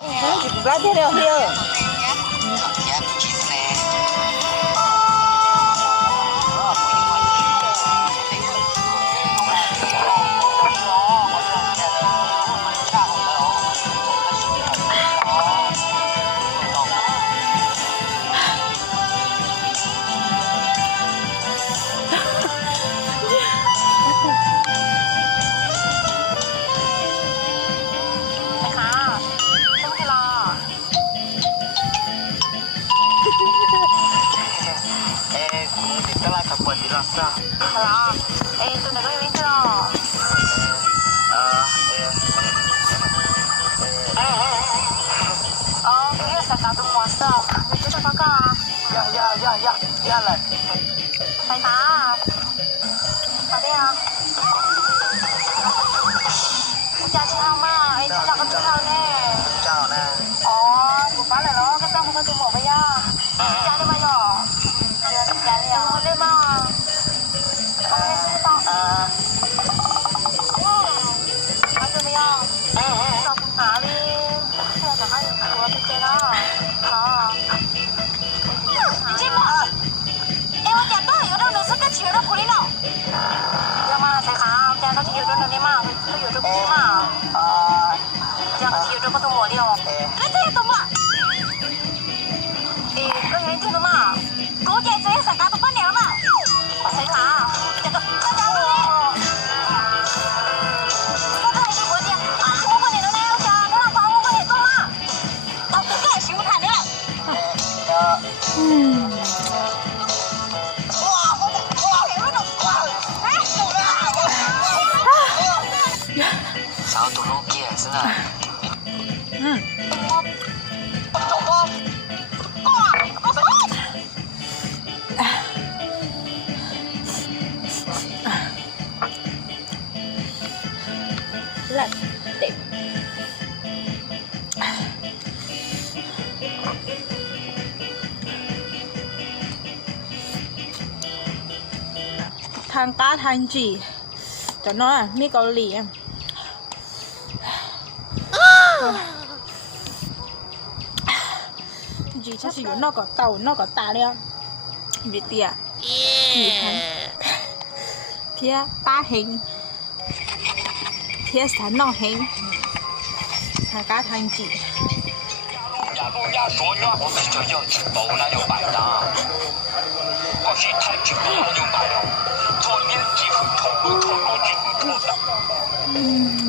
Ra thế nào here? Halo, tôi này có yêu chưa? Bây giờ cả tụi mua sao? Mình chưa có cả. Dạ là. Phải ta. Phải đi à? Chào chào mà, em chào con chú nào nè. Chào nè. Của bác là nó, cái xong con tụi mua bây giờ. Chào đi mà nhỏ. Chào đi à? Đi mà.想要读录片，真的。Lại đẹp. Thằng cá thằng gì cho nó à, mi ghาหลีà. Gì chắc chỉ nó có tàu nó có tà đấy Việt tiệt gì thằng phía ba hình phía sáng nó hình thằng cá thằng chị人家说远，我们就要去报那就办的。我是太去报就办了，昨天几分头，头几分头的。